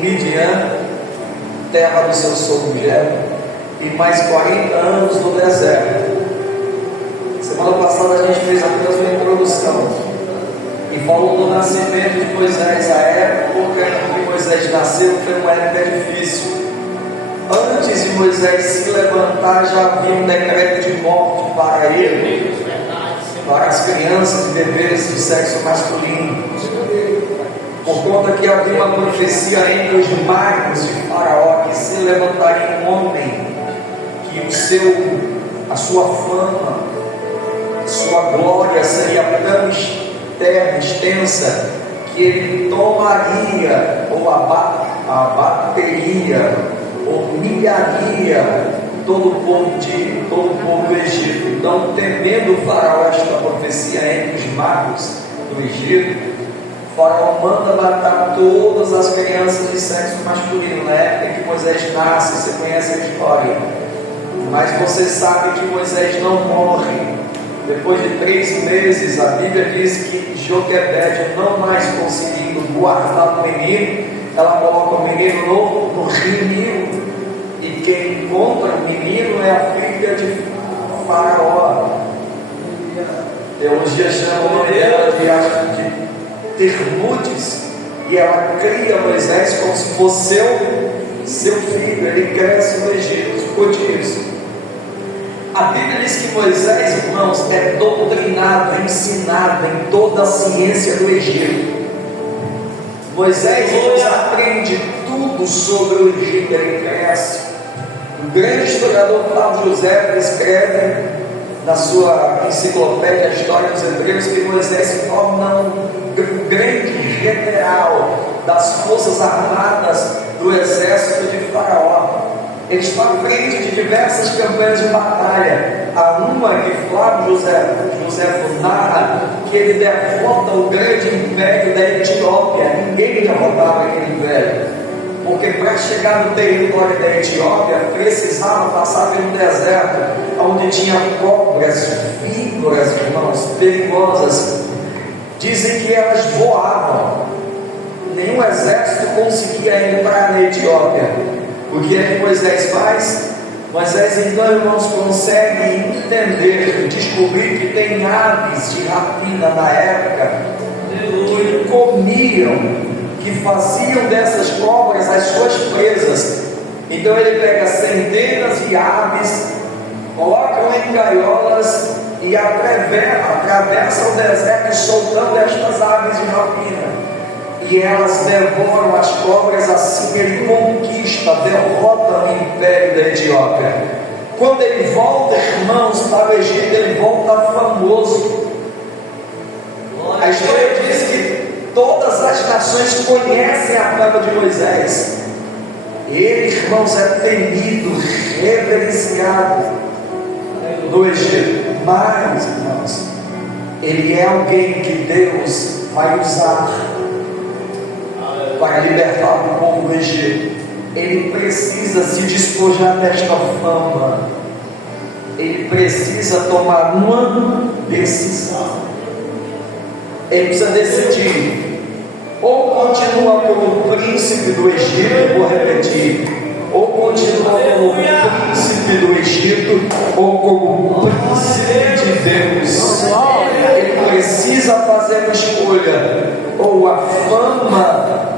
Midian, terra do seu sogro Jetro, e mais 40 anos no deserto. Semana passada a gente fez apenas uma introdução e falou do nascimento de Moisés. A época em que Moisés nasceu foi uma época difícil. Antes de Moisés se levantar, já havia um decreto de morte para ele, para as crianças e bebês do sexo masculino, por conta que havia uma profecia entre os magos de Faraó que se levantaria um homem que a sua fama, a sua glória seria tão extensa que ele tomaria ou abateria ou humilharia todo o povo do Egito. Então, temendo o Faraó esta profecia entre os magos do Egito, o Faraó manda matar todas as crianças de sexo masculino. Na época em que Moisés nasce, você conhece a história, mas você sabe que Moisés não morre. Depois de 3 meses, a Bíblia diz que Joquebede, não mais conseguindo guardar o menino, ela coloca o menino no rio Nilo, e quem encontra o menino é a filha de Faraó. Teologia chama o nome dela de Termudes, e ela cria Moisés como se fosse seu filho. Ele cresce no Egito. Escute isso. A Bíblia diz que Moisés, irmãos, é doutrinado, ensinado em toda a ciência do Egito. Moisés aprende tudo sobre o Egito, ele cresce. O grande historiador Flávio José escreve na sua enciclopédia A História dos Hebreus que Moisés se torna um grande general das forças armadas do exército de Faraó. Ele está à frente de diversas campanhas de batalha. Há uma que Flávio José narra que ele derrota o grande império da Etiópia. Ninguém derrotava aquele império, porque para chegar no território da Etiópia precisava passar pelo deserto, onde tinha cobras, víboras, irmãos, perigosas. Dizem que elas voavam. Nenhum exército conseguia entrar na Etiópia. O que é que Moisés faz? Moisés, então, irmãos, consegue entender, descobrir que tem aves de rapina na época que comiam, que faziam dessas cobras as suas presas. Então ele pega centenas de aves, colocam em gaiolas e atravessa o deserto soltando estas aves de rapina. E elas devoram as cobras, assim ele conquista, derrota o império da Etiópia. Quando ele volta, irmãos, para o Egito, ele volta famoso. A história diz que todas as nações conhecem a fama de Moisés. Ele, irmãos, é temido, reverenciado no Egito. Mas, irmãos, ele é alguém que Deus vai usar para libertar o povo do Egito. Ele precisa se despojar desta fama. Ele precisa tomar uma decisão. Ele precisa decidir: ou continua como príncipe do Egito, vou repetir, ou continua como príncipe do Egito, ou como príncipe de Deus. Ele precisa fazer uma escolha: ou a fama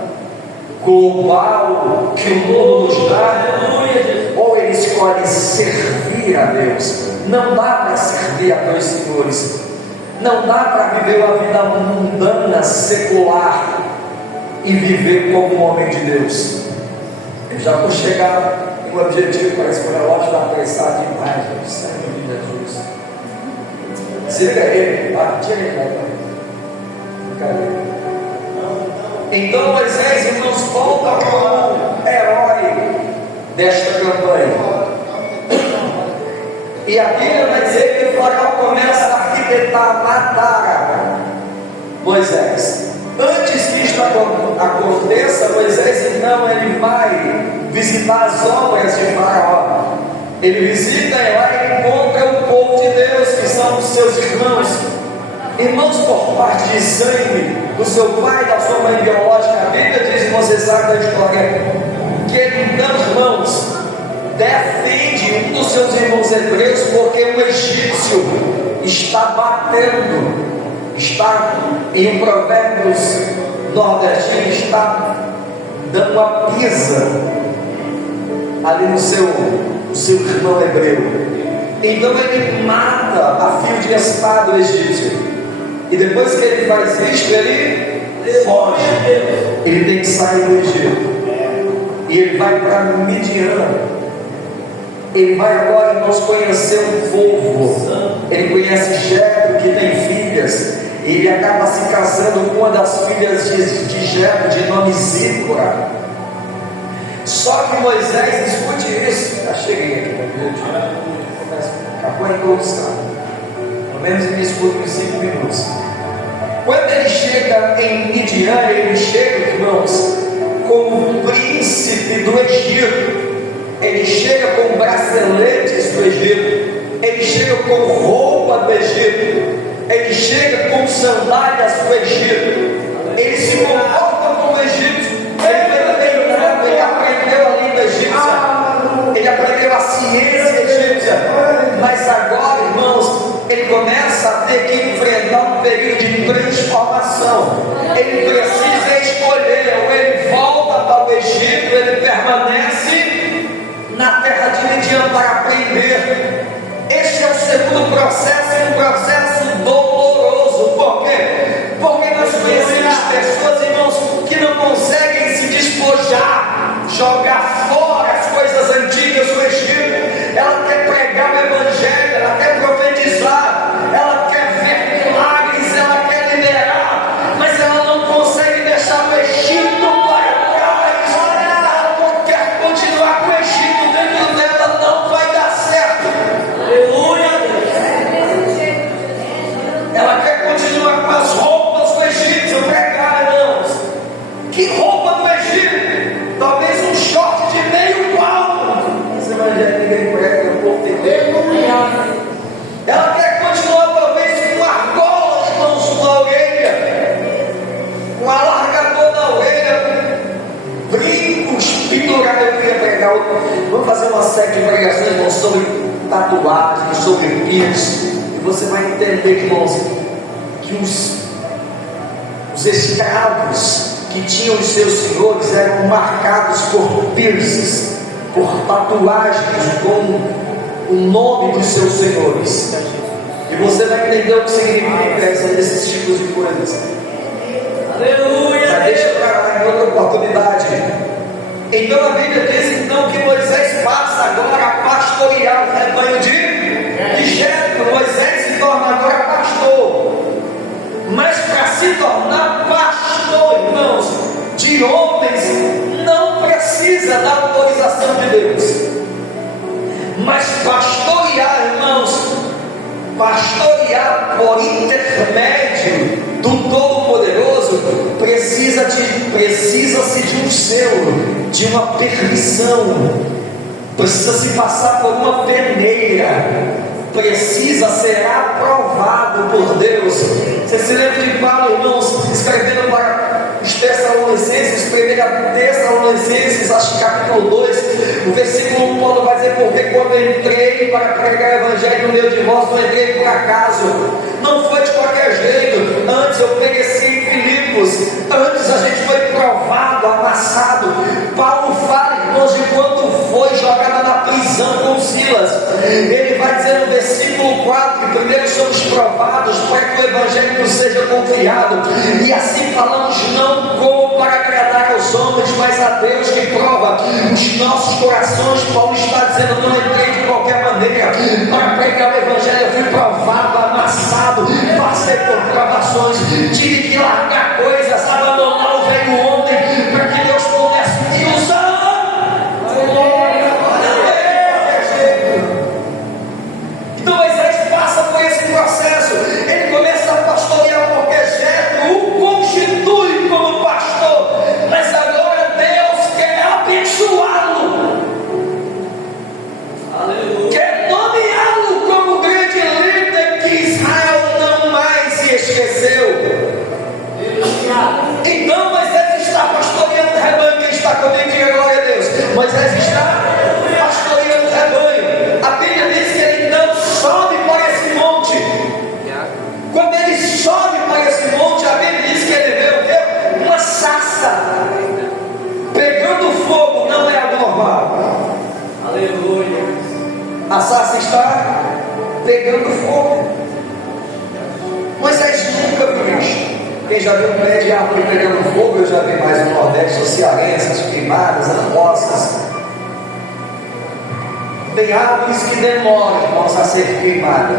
global que o mundo nos dá, ou ele escolhe servir a Deus. Não dá para servir a dois senhores. Não dá para viver uma vida mundana, secular, e viver como um homem de Deus. Eu já vou chegar em um objetivo, parece que o relógio está apressado demais, no sangue de Jesus. Siga ele, tira ele, cadê? Então Moisés, irmãos, volta como herói desta campanha. E a Bíblia vai dizer que o Faraó começa a arquitetar, matar Moisés. Antes que isto aconteça, Moisés então ele vai visitar as obras de Faraó. Ele visita e lá encontra o povo de Deus, que são os seus irmãos. Irmãos por parte de sangue, do seu pai, da sua mãe biológica. A Bíblia diz em Moisés sabe da história, que ele então, irmãos, defende um dos seus irmãos hebreus, porque o egípcio está batendo, está em Provérbios nordestino, está dando uma pisa ali no seu irmão hebreu. Então ele mata a fio de espada o egípcio, e depois que ele faz isso, ele foge. Ele tem que sair do Egito, e ele vai para Midian. Ele vai agora, irmãos, conhecer um povo. Ele conhece Jetro, que tem filhas, e ele acaba se casando com uma das filhas de Jetro, de nome Zípora. Só que Moisés escute isso. Já cheguei aqui, meu Deus. Acabou a introdução. Pelo menos ele escuta em 5 minutos. Quando ele chega em Midian, ele chega, irmãos, como príncipe do Egito. Ele chega com braceletes do Egito. Ele chega com roupa do Egito. Ele chega com sandálias do Egito. Ele se comporta como egípcio. Ele foi treinado, ele aprendeu a língua egípcia, ele aprendeu a ciência egípcia. Mas agora, irmãos, ele começa a ter que enfrentar um período de transformação. Ele precisa escolher: ou ele volta para o Egito, ele permanece na terra de Midian para aprender. Este é o segundo processo, um processo doloroso. Por quê? Porque nós conhecemos pessoas, irmãos, que não conseguem se despojar, jogar fora as coisas antigas do Egito. Ela quer pregar o Evangelho, ela quer profetizar, ela quer ver milagres, ela quer liberar, mas ela não consegue deixar o Egito para trás. Ela não quer continuar com o Egito dentro dela, não vai dar certo. Aleluia! Ela quer continuar com as roupas do Egito, pregar, irmãos. Que roupa do Egito? Talvez um short de meio palmo. Esse evangelho ninguém prega, o povo tem medo. Ela quer continuar, talvez, com argolas, irmãos, na orelha, com alargador na orelha, brincos pendurados. Eu queria pregar. Vamos fazer uma série de pregações, irmãos, sobre tatuagens, sobre piercing. E você vai entender, irmãos, que os escravos que tinham os seus senhores eram marcados por piercings, por tatuagens com o nome dos seus senhores. E você vai entender o que significa esses tipos de coisas. Aleluia! Mas deixa para lá em outra oportunidade. Então a Bíblia diz então que Moisés passa agora a pastorear o rebanho de Jetro. Moisés se torna agora pastor. Mas para se tornar pastor, irmãos, de homens, não precisa da autorização de Deus. Mas pastorear, irmãos, pastorear por intermédio do Todo-Poderoso, precisa-se de um selo, de uma permissão, precisa-se passar por uma peneira, precisa ser aprovado por Deus. Você se lembra de Paulo, irmãos, escrevendo para os Tessalonicenses, 1 Tessalonicenses, acho que capítulo 2, o versículo 1, Paulo vai dizer: porque quando eu entrei para pregar o Evangelho no meio de vós, não entrei por acaso, não foi de qualquer jeito, antes eu pereci em Filipos, antes a gente foi provado, amassado. Paulo fala, irmãos, de quando foi jogado na prisão com Silas. Ele vai dizer no versículo 4 que primeiro somos provados para que o Evangelho nos seja confiado, e assim falamos não como para agradar aos homens, mas a Deus que prova os nossos corações. Paulo está dizendo: eu não entrei de qualquer maneira para pregar o Evangelho, eu fui provado, amassado, passei por provações, tive que largar coisas, abandonar o velho homem, para que Deus pudesse me usar. Então Moisés passa por esse processo. Ele começa a pastorear porque Jetro o constitui como pastor, mas agora Deus quer abençoá-lo, quer nomeá-lo como grande líder que Israel não mais se esqueceu. está pegando fogo. Moisés nunca viu isso. Quem já viu um pé de árvore pegando fogo, eu já vi mais no Nordeste, os cearenses, as queimadas, as roças. Tem árvores que demoram, irmãos, a ser queimadas,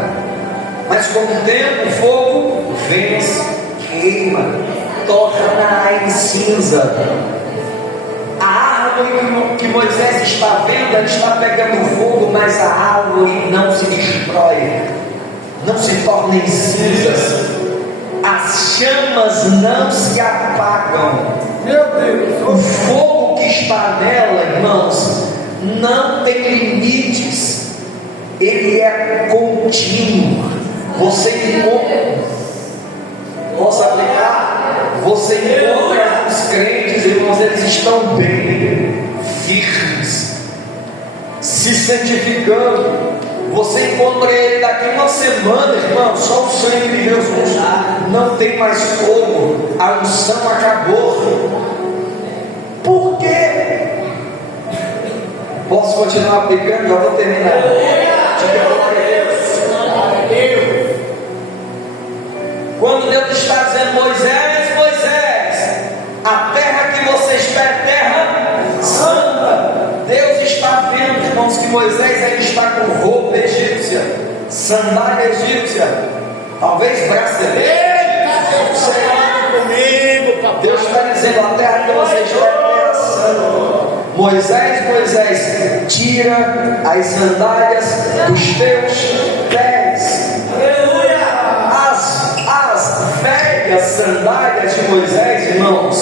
mas com o tempo o fogo vence, queima, torna em cinza. A árvore que Moisés está vendo, ela está pegando fogo, mas a árvore não se destrói, não se torna em cinzas. As chamas não se apagam. Meu Deus! O fogo que está nela, irmãos, não tem limites. Ele é contínuo. Você encontra, posso aplicar? Você encontra os crentes, irmãos, eles estão bem firmes, se santificando. Você encontra ele daqui uma semana, irmão, só o sangue de Deus não tem mais fogo, a unção acabou. Por quê? Posso continuar aplicando? Já vou terminar. Diga glória a Deus. Quando Deus está dizendo, Moisés, Moisés, a terra que você está é terra santa. Deus está vendo, irmãos, que Moisés ainda está com roupa egípcia, sandália egípcia, talvez braceleira. Deus está dizendo, a terra que você está é terra santa. Moisés, Moisés, tira as sandálias dos teus pés. Aleluia! As velhas sandálias de Moisés, irmãos,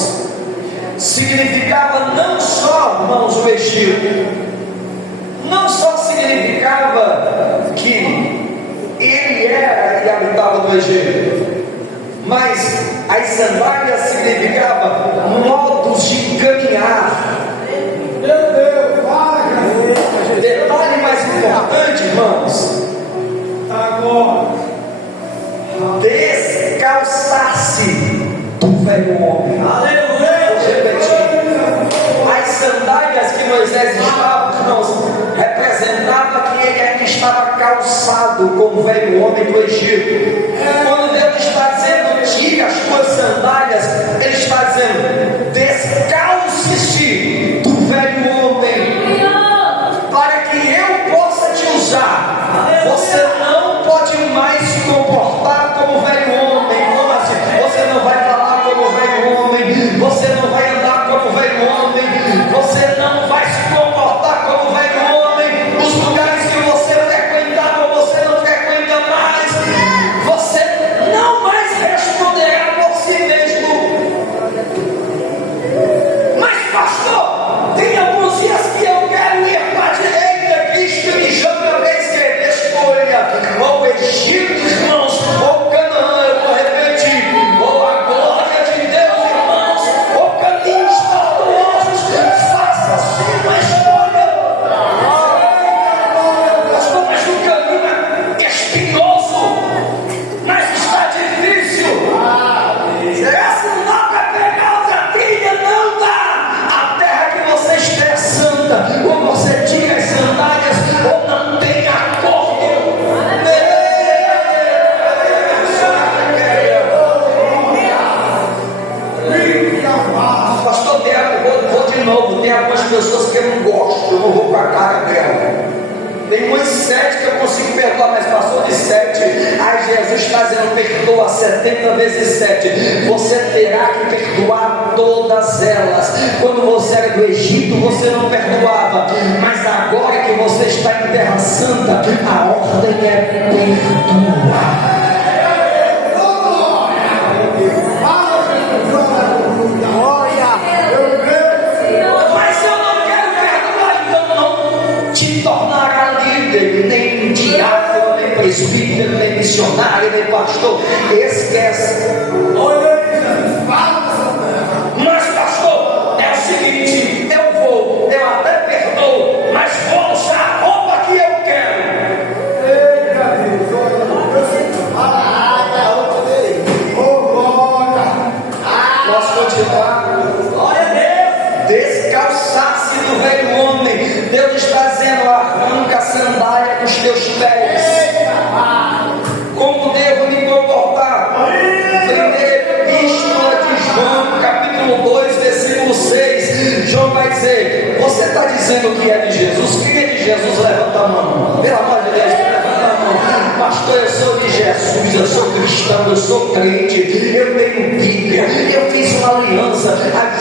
significava não só, irmãos, o Egito, não só significava que ele era e habitava no Egito, mas as sandálias significavam modos de caminhar. Meu Deus, para! Detalhe mais importante, irmãos, agora, descalçar-se do velho homem. Aleluia! As sandálias que Moisés estava, irmãos, representava que ele ainda estava calçado com o velho homem do Egito. Quando Deus está dizendo, tira as tuas sandálias, ele está dizendo, descalce-se do velho homem, para que eu possa te usar. Você não pode mais se comportar como o velho homem. Como assim? Você não vai falar como o velho homem, você não vai andar como o velho homem, você não vai se comportar como o velho homem. Os lugares que você frequentava, você não frequenta mais. Você não mais responderá por si mesmo. Mas pastor, tem alguns dias que eu quero ir para a direita, Cristo me chama para a esquerda. Escolha ou o Egito, irmãos, ou Canaã. Eu vou repetir, ou a glória de Deus, irmãos, ou caminhos tortuosos. Faça assim uma escolha. Pastor, mas o caminho é espinhoso, mas está difícil. Será que não dá para pegar outra trilha? Não dá. A terra que você está é santa, ou você tira as sandálias, ou não tem acordo. Pastor, vou de novo. Tem algumas pessoas que eu não gosto, eu não vou com a cara dela. Tem umas 7 que eu consigo perdoar, mas passou de 7. Ai, Jesus está dizendo, perdoa 70 vezes 7. Você terá que perdoar todas elas. Quando você era do Egito, você não perdoava, mas agora que você está em Terra Santa, a ordem é perdoar. Mas eu não quero perdoar, então não te tornará líder, nem diácono, nem presbítero, nem missionário, nem pastor. Esquece. Mas pastor, é o seguinte, eu até perdoo, mas vou usar a roupa que eu quero. Posso continuar? Descalçar-se do velho homem. Deus está dizendo, arranca a sandália dos teus pés.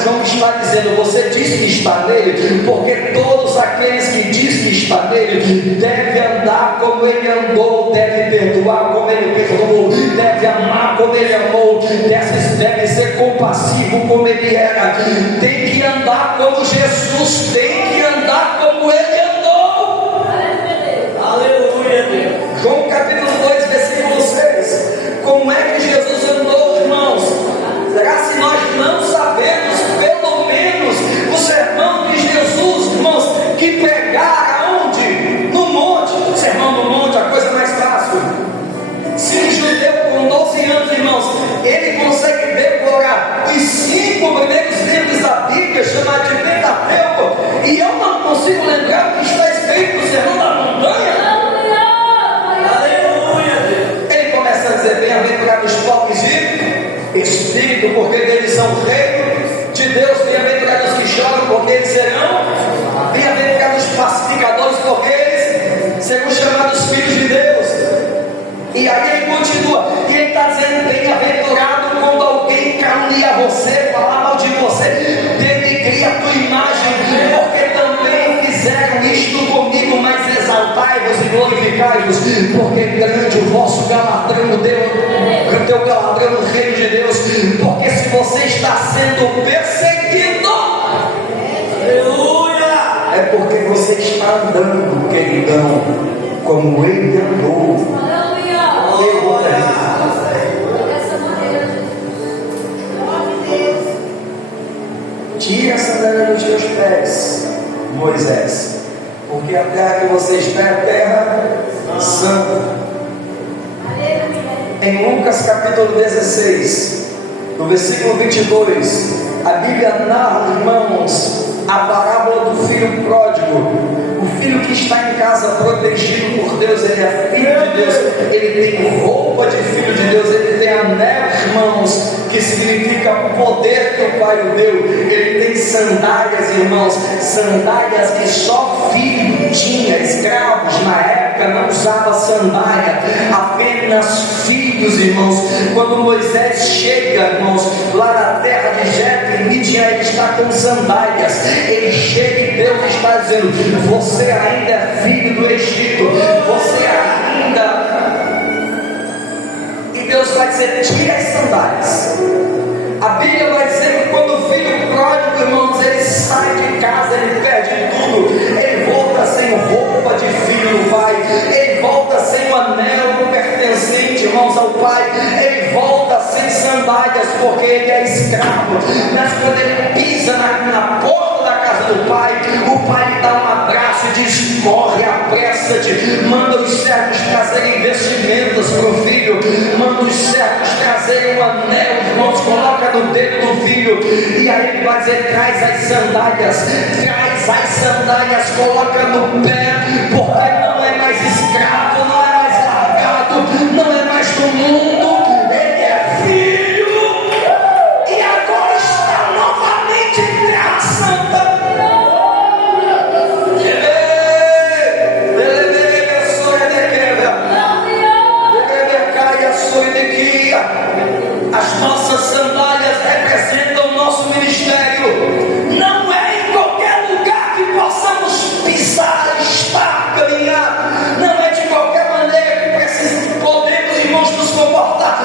João está dizendo: você diz que está nele, porque todos aqueles que diz que está nele deve andar como ele andou, deve perdoar como ele perdoou, deve amar como ele amou, deve ser compassivo como ele era, tem que andar como Jesus, tem que andar como ele andou. Aleluia, Deus. João capítulo 2, versículo 6. Como é que Jesus andou, irmãos? Será se nós não sabemos, pelo menos, o sermão de Jesus, irmãos, que pregar aonde? No monte. O sermão no monte, a coisa mais fácil. Se um judeu com 12 anos, irmãos, ele consegue decorar os 5 primeiros livros da Bíblia, chamados de Pentateuco, e eu não consigo lembrar o que está escrito no sermão da montanha. Ele começa a dizer: bem-aventurados os pobres de espírito, porque eles são o reino de Deus. Bem-aventurados os que choram, porque eles serão. Bem-aventurados os pacificadores, porque eles serão chamados filhos de Deus. E aí ele continua, e ele está dizendo: bem-aventurado quando alguém calunia você, falar mal de você, denegrir a tua imagem, porque também fizeram isto comigo, mas exaltai-vos e glorificai-vos, porque grande o vosso galardão no Deus, o teu galardão no reino de Deus. Porque se você está sendo perseguido, aleluia, é porque você está andando, queridão, como ele andou. Tira a sandália dos teus pés, Moisés, porque a terra que você está é terra santa. Em Lucas capítulo 16, no versículo 22, a Bíblia narra, irmãos, a parábola do filho pródigo. O filho que está em casa protegido por Deus, ele é filho de Deus, ele tem roupa de filho de Deus, ele tem anel, irmãos, que significa poder que o Pai o deu. Ele tem sandálias, irmãos, sandálias que só filho tinha. Escravos na época não usava sandália, apenas filhos, irmãos. Quando Moisés chega, irmãos, lá na terra de Jetro, em Midian, ele está com sandálias. Ele chega e Deus está dizendo: você ainda é filho do Egito, você ainda. E Deus vai dizer: tira as sandálias. A Bíblia vai dizer que quando o filho pródigo, irmãos, ele sai de casa, ele perde tudo, ele volta sem roupa de filho do pai, ele volta sem o anel pertencente, irmãos, ao pai, ele volta sem sandálias, porque ele é escravo. Mas quando ele pisa na porta da casa do pai, o pai lhe dá um abraço e diz: corre, apressa-te, manda os servos trazerem vestimentas para o filho, manda os servos trazerem um anel, irmãos, coloca no dedo do filho, e aí ele vai dizer: traz as sandálias, coloca no pé, porque não é mais escravo, não é mais largado, não é mais do mundo, ele é filho, e agora está novamente em terra santa. As nossas sandálias representam o nosso ministério. Não é em qualquer lugar que possamos pisar, estar, caminhar. Não é de qualquer maneira que podemos, irmãos, nos comportar.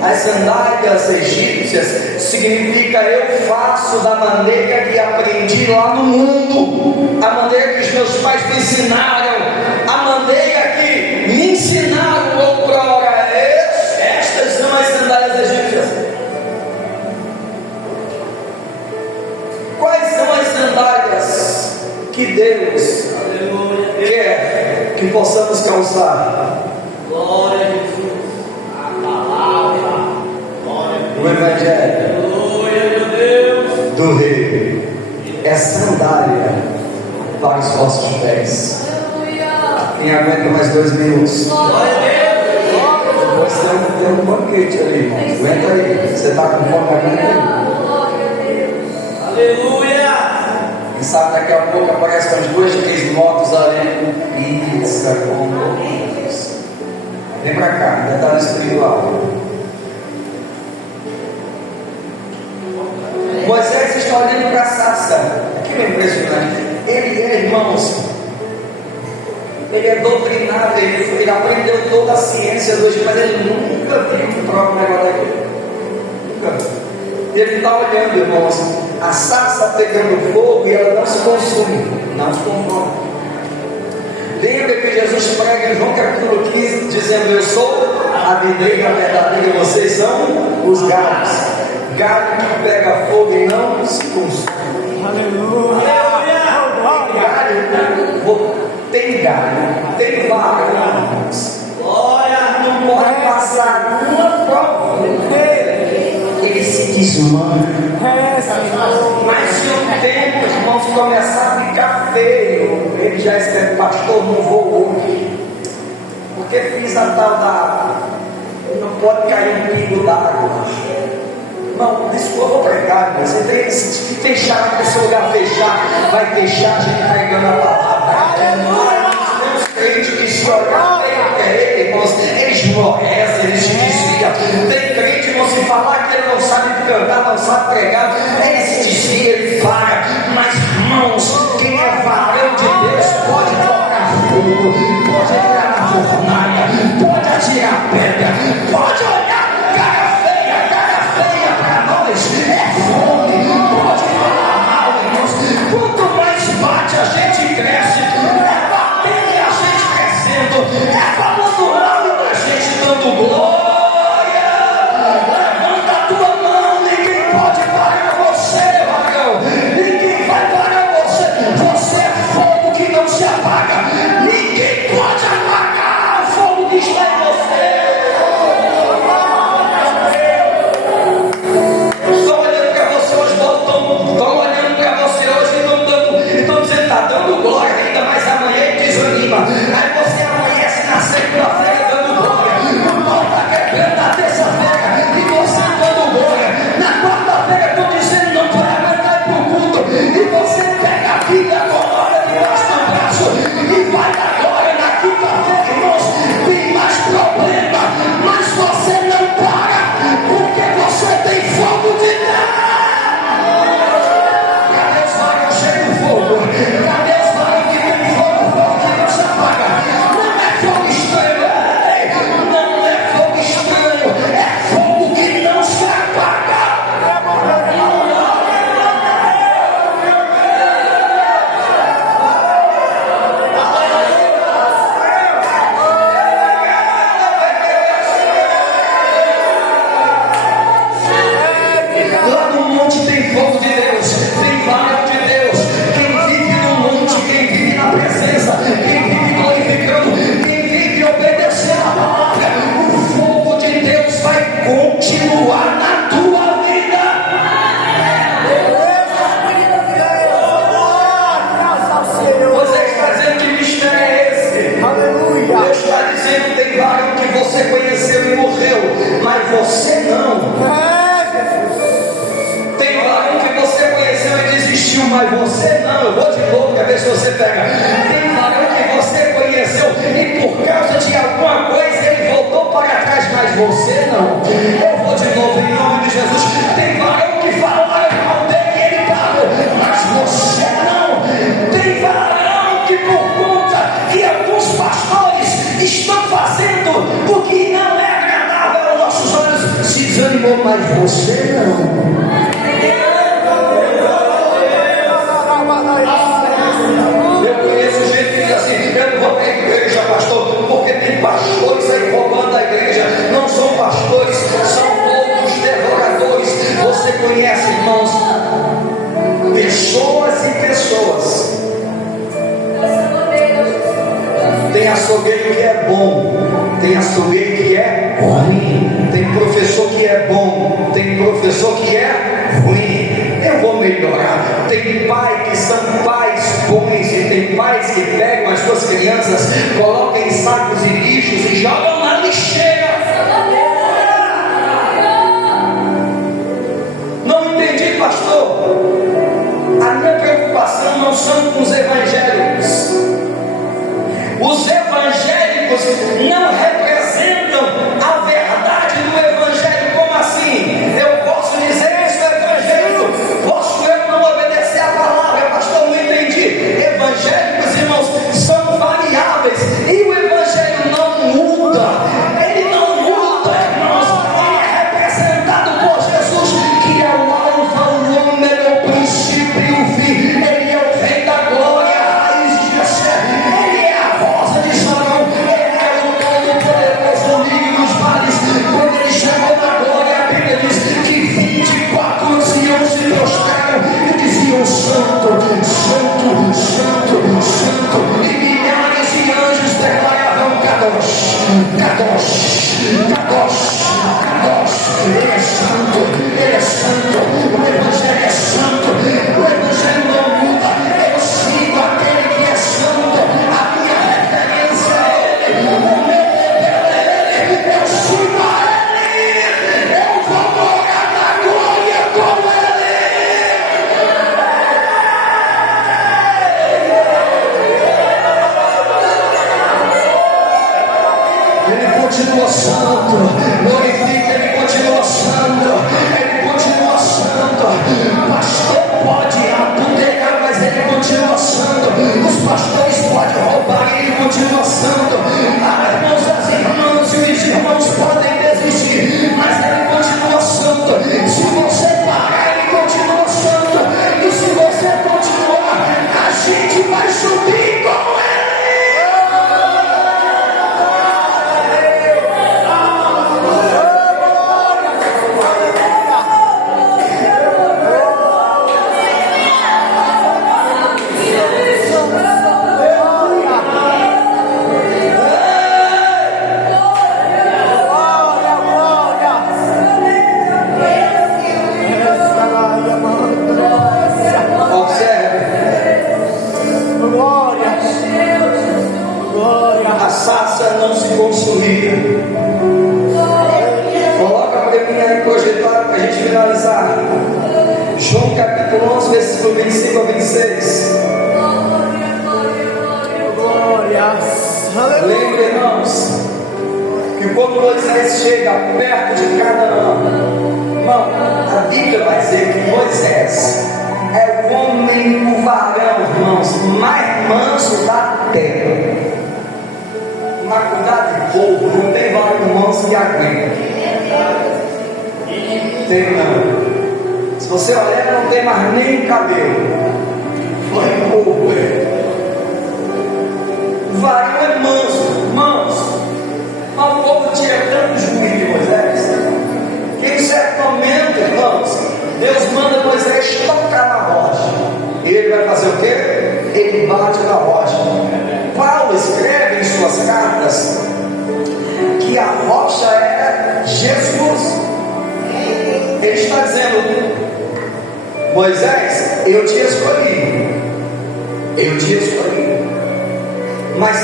As sandálias egípcias significa eu faço da maneira que aprendi lá no mundo, a maneira que os meus pais me ensinaram, a maneira que me ensinaram outrora. Estas são as sandálias egípcias. Quais são as sandálias que Deus quer que possamos calçar? Glória a Jesus. A palavra. O Evangelho. Glória a Deus. Do Rei é sandália para os vossos pés. Quem aguenta mais 2 minutos? Glória a Deus. Depois tem um banquete ali, irmão. Aguenta aí. Você está com fome? Aguenta aí. Aleluia. Quem sabe daqui a pouco aparecem umas 2, 3 motos ali com pizza, com donuts. Vem pra cá, ainda está no espiritual. Moisés está olhando para a sarça. Aquilo é impressionante. Ele é, irmãos, ele é doutrinado, ele aprendeu toda a ciência do Egito, mas ele nunca viu o próprio negócio daquele. Nunca. Ele está olhando, irmãos, a sarça pegando fogo e ela não se consome, não se consome. Lembra que Jesus prega em João capítulo 15, dizendo: eu sou a videira verdadeira e vocês são os galhos. Galho que pega fogo e não se consome. Aleluia. Tem galho, tem varões. Glória. Não pode passar uma prova. Ele se desmancha. Mas se o tempo, irmãos, começar a ficar feio, ele já escreve: pastor, não vou hoje, porque fiz a tal da. Não pode cair um pingo d'água. Não, desculpa, eu vou pregar, mas você tem que fechar, se o lugar fechar, vai fechar, a gente pregando a palavra. Tem uns crentes que se olhar bem ele, irmãos, eles esmorecem, eles se desviam. Tem crente, irmãos, se falar que ele não sabe cantar, não sabe pregar, ele se desvia, ele para. Mas, irmãos, quem é varão de Deus pode tocar fogo, pode entrar na fornalha, pode atirar pedra, pode olhar cara feia para nós, é fome, pode falar mal, irmãos. Quanto mais bate, a gente cresce, é batendo e a gente crescendo, é falando mal e a gente dando glória. Levanta a tua mão, ninguém pode parar você, varão, ninguém vai parar você, você é fogo que não se apaga, ninguém pode apagar o fogo que está em você. Estão olhando para você hoje, estão olhando para você hoje e estão dizendo: está dando glória, ainda mais amanhã e desanima. Aí você amanhece na segunda-feira dando glória, volta quebrando na terça-feira e você dando glória. Na quarta-feira estão dizendo: não vai aguentar ir para o culto, e você pega a vida, coloca debaixo do braço e vai dar glória. Na quinta-feira, irmãos, tem mais problema, mas você não para, porque você tem fogo de Deus. Cadê os varões cheios de fogo? Cadê os varões que tem fogo, fogo que não se apaga? Não é fogo estranho, não é fogo estranho, é fogo que não se apaga. Lá no monte tem fogo de Deus, tem varão de Deus. Quem vive no monte, quem vive na presença, quem vive glorificando, quem vive obedecendo a palavra, o fogo de Deus vai continuar na tua vida. Você está dizendo: que mistério é esse? Aleluia. Deus está dizendo: tem varão que você conheceu e morreu, mas você não. Tem varão que você conheceu e desistiu, mas você não. Eu vou de novo, quer ver se você pega. Tem varão que você conheceu e por causa de alguma coisa ele voltou para trás, mas você não. Eu vou de novo em nome de Jesus. Tem varão que falaram mal dele e ele parou, mas você não. Tem varão que por conta que alguns pastores estão fazendo o que não é agradável aos nossos olhos, mas você não. Eu conheço gente que diz assim: eu não vou para a igreja, pastor, porque tem pastores aí roubando a igreja. Não são pastores, são outros devoradores. Você conhece, irmãos, pessoas e pessoas. Tem açougueiro que é bom, tem açougueiro que é ruim, tem professor que é bom, tem professor que é ruim. Eu vou melhorar. Tem pais que são pais bons e tem pais que pegam as suas crianças, colocam em sacos e lixos e jogam na lixeira. Não entendi, pastor. A minha preocupação não são com os evangélicos. Os evangélicos não representam a verdade do evangelho. Como assim? Eu posso dizer isso, evangélico, posso eu não obedecer a palavra? Pastor, não entendi. Evangélicos, irmãos, são variáveis e o evangelho não muda. Ele não muda, irmãos. Ele é representado por Jesus, que é o alfa, o ômega, o princípio e o fim. Ele é o rei da glória, a raiz de Jessé. Ele é a rosa de Sharon. Ele é o todo-poderoso, o lírio dos vales. Quando ele chegou na glória, a Bíblia diz que 24 anciãos se prostraram e diziam: santo, santo, santo, santo. E milhares de anjos declaravam: Kadosh, Kadosh, Kadosh, Kadosh. Ele é santo, ele é santo. O evangelho é santo. O evangelho não muda. Eu sigo aquele que é santo. A minha referência é ele. O meu modelo é ele. Eu sigo a ele. Eu vou morar na glória com ele. Ele continua santo. Glorifica, ele continua santo. Ele continua santo. Pastor pode adulterar, mas ele continua santo. Os pastores podem roubar, ele continua santo. Irmãos, as irmãs e os irmãos podem desistir, mas ele continua santo. Se você parar, ele continua santo. E se você continuar, a gente vai subir com ele. A sarça não se consumia. Coloca para mim aí projetar para a gente finalizar. João capítulo 11, versículo 25 a 26. Lembra, irmãos, que quando Moisés chega perto de Canaã, irmão, a Bíblia vai dizer que Moisés é o homem, o varão, irmãos, mais manso da terra. Na cuidado de povo, não tem varão manso que aguenta. Tem não. Se você olhar, não tem mais nem cabelo. Foi povo, O varão é manso, manso. Mas o povo tinha tanto juízo de Moisés, que em certo momento, irmãos, Deus manda Moisés tocar na rocha. E ele vai fazer o quê? Ele bate na rocha. Paulo escreve em suas cartas que a rocha era Jesus. Ele está dizendo: Moisés, eu te escolhi. Eu te escolhi. Mas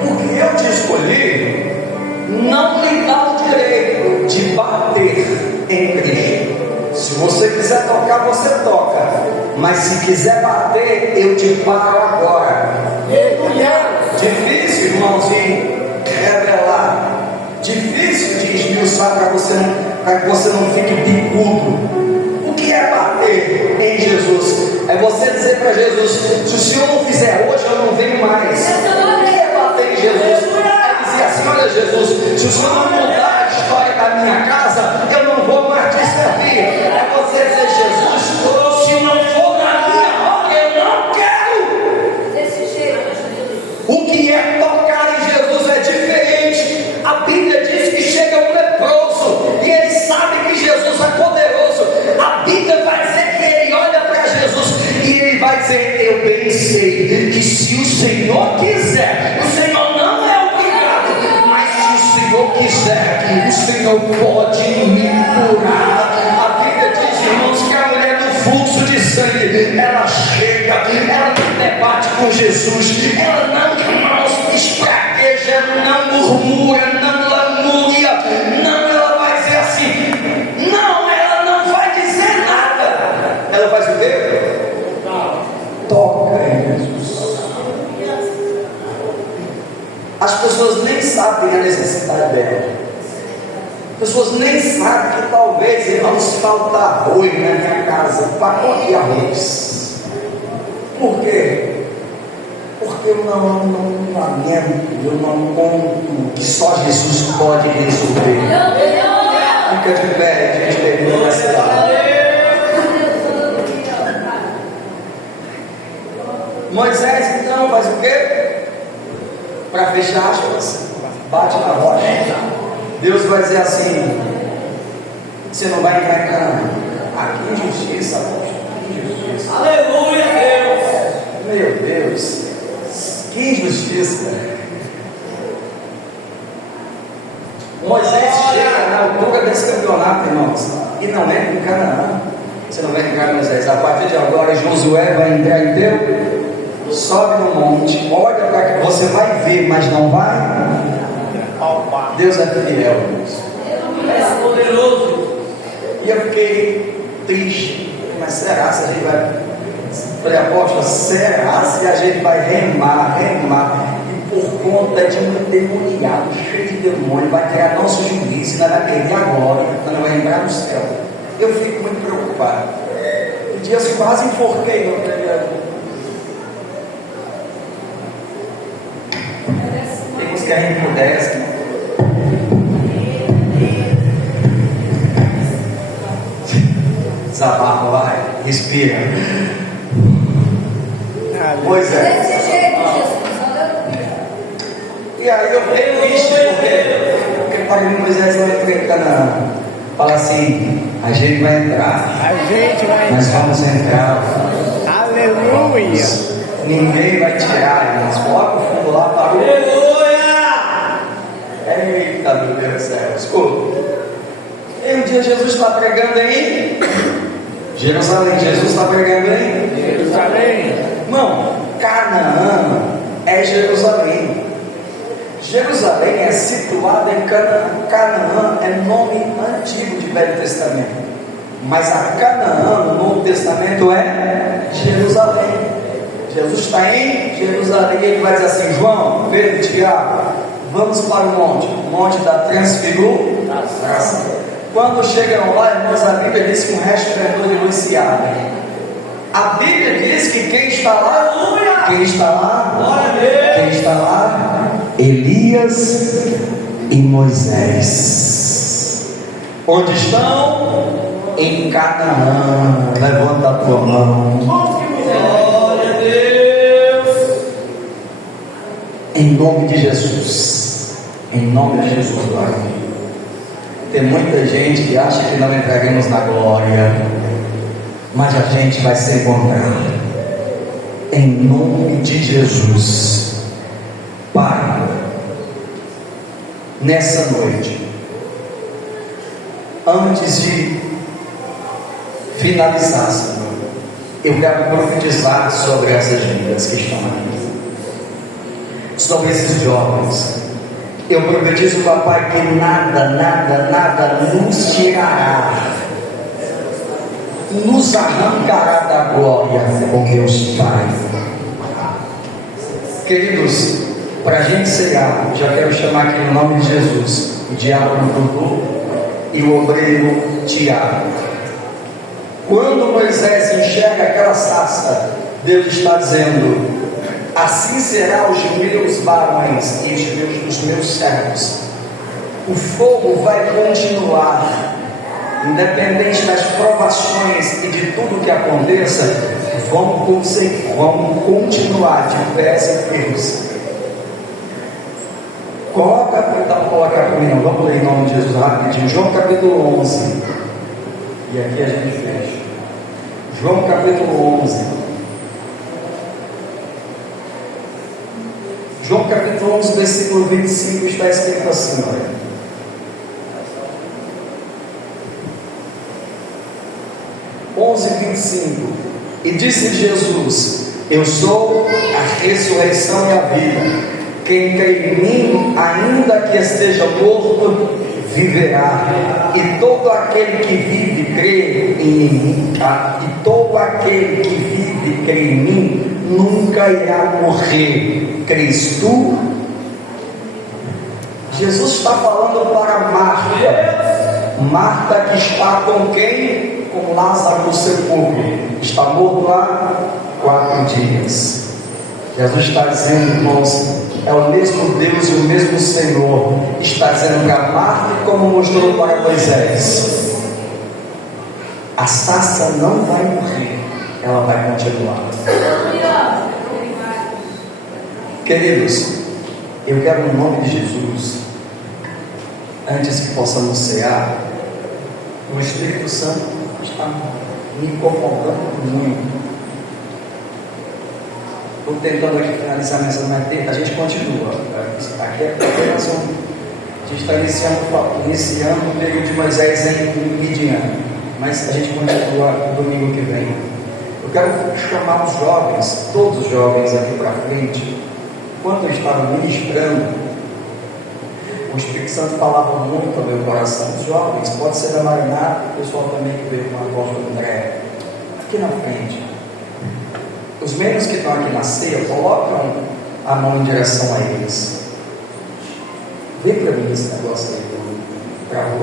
porque eu te escolhi, não lhe dá o direito de bater em Cristo. Se você quiser tocar, você toca. Mas se quiser bater, eu te paro agora. Difícil, irmãos, de revelar. Difícil de esmiuçar para que você não fique bicudo. O que é bater em Jesus? É você dizer para Jesus: se o Senhor não fizer hoje, eu não venho mais. O que é bater em Jesus? É dizer assim: olha, Jesus, se o Senhor não mudar a história da minha casa, eu não vou mais te O que é tocar em Jesus é diferente. A Bíblia diz que chega um leproso e ele sabe que Jesus é poderoso. A Bíblia vai dizer que ele olha para Jesus e ele vai dizer: eu bem sei que se o Senhor quiser, o Senhor não é obrigado, mas se o Senhor quiser, que o Senhor pode me curar. A Bíblia diz, irmãos, que a mulher do fluxo de sangue, ela chega, ela não debate com Jesus, ela não, irmãos, espragueja, ela não murmura, não lamúria, não, ela vai dizer assim, não, ela não vai dizer nada. Ela faz o quê? Toca em Jesus. As pessoas nem sabem a necessidade dela. As pessoas nem sabem que talvez, irmãos, falta arroz na minha casa, pacote de arroz. Por quê? Porque eu não lamento, eu não conto que só Jesus pode resolver. Fica de pé, a gente termina essa palavra. Moisés então faz o quê? Para fechar aspas, bate na rocha. Deus vai dizer assim: você não vai entrar em Canaã. Que injustiça, que injustiça. Aleluia, Deus. Meu Deus, que injustiça. Moisés chega na altura desse campeonato, irmãos, e não entra em Canaã. Você não vai entrar, Moisés. A partir de agora, Josué vai entrar em teu. Sobe no monte, olha para que você vai ver, mas não vai. Deus é fiel, Deus. É poderoso. E eu fiquei triste. Mas será se a gente vai? Falei, apóstolo, será se a gente vai remar? E por conta de um endemoniado cheio de demônio, vai criar nosso juízo, e nós vai perder a glória, nós não vai entrar no céu. Eu fico muito preocupado. Um dia eu quase enforquei no primeiro. Temos que a gente pudesse. Desabafa, vai, respira. Pois é. Desse jeito, Jesus, aleluia. E aí eu fiquei triste porque para mim Moisés não entrou em Canaã. Fala assim: a gente vai entrar. Nós vamos entrar. Aleluia. Ninguém vai tirar, irmãos. Coloca o fundo lá, parou. Aleluia. Eita, meu Deus do céu. Escuta. E um dia Jesus está pregando em Jerusalém. Jesus está pregando em Jerusalém. Irmão, Canaã é Jerusalém. Jerusalém é situada em Canaã. Canaã é nome antigo de Velho Testamento. Mas a Canaã no Novo Testamento é Jerusalém. Jesus está em Jerusalém e ele vai dizer assim: João, Pedro e Tiago, vamos para o monte da transfiguração. Quando chegam lá, irmãos, a Bíblia diz que um resplendor de luz se abre. A Bíblia diz que quem está lá? Quem está lá? Quem está lá? Elias e Moisés. Onde estão? Em Canaã. Levanta a tua mão. Glória a Deus. Em nome de Jesus. Em nome de Jesus, Pai. Tem muita gente que acha que não entraremos na glória, mas a gente vai se encontrar. Em nome de Jesus. Pai, nessa noite, antes de finalizar, Senhor, eu quero profetizar sobre essas vidas que estão aqui, sobre esses jovens. Eu profetizo, papai, que nada nos tirará, nos arrancará da glória, com Deus Pai. Queridos, para a gente cegar, já quero chamar aqui no nome de Jesus o diácono Dudu e o obreiro Tiago. Quando Moisés enxerga aquela sarça, Deus está dizendo: assim será os meus varões e os meus servos. O fogo vai continuar, independente das provações e de tudo que aconteça, vão continuar de pés e firmes. Coloca, dá para colocar para mim não, vamos ler em nome de Jesus rapidinho. João capítulo 11. E aqui a gente fecha. João capítulo 11. João capítulo 11, versículo 25, está escrito assim, olha. (11, 25). E disse Jesus: eu sou a ressurreição e a vida. Quem crê em mim, ainda que esteja morto, viverá. E todo aquele que vive, crê em mim. E todo aquele que vive, crê em mim, nunca irá morrer. Crês tu? Jesus está falando para Marta. Marta que está com quem? Com Lázaro no sepulcro. Está morto há 4 dias. Jesus está dizendo, irmãos, é o mesmo Deus e o mesmo Senhor. Está dizendo para Marta, como mostrou para Moisés: a sarça não vai morrer, ela vai continuar. Queridos, eu quero no nome de Jesus, antes que possamos cear, o Espírito Santo está me incomodando muito. Estou tentando aqui finalizar nessa matéria. A gente continua. Aqui é apenas a gente está iniciando o período de Moisés em Midian, mas a gente continua no domingo que vem. Eu quero chamar os jovens, todos os jovens aqui para frente. Enquanto eu estava ministrando, o Espírito Santo falava muito ao meu coração. Os jovens, pode ser da Maranata, o pessoal também que veio com a voz do André, aqui na frente. Os membros que estão aqui na ceia, colocam a mão em direção a eles. Vem para mim esse negócio aí, para o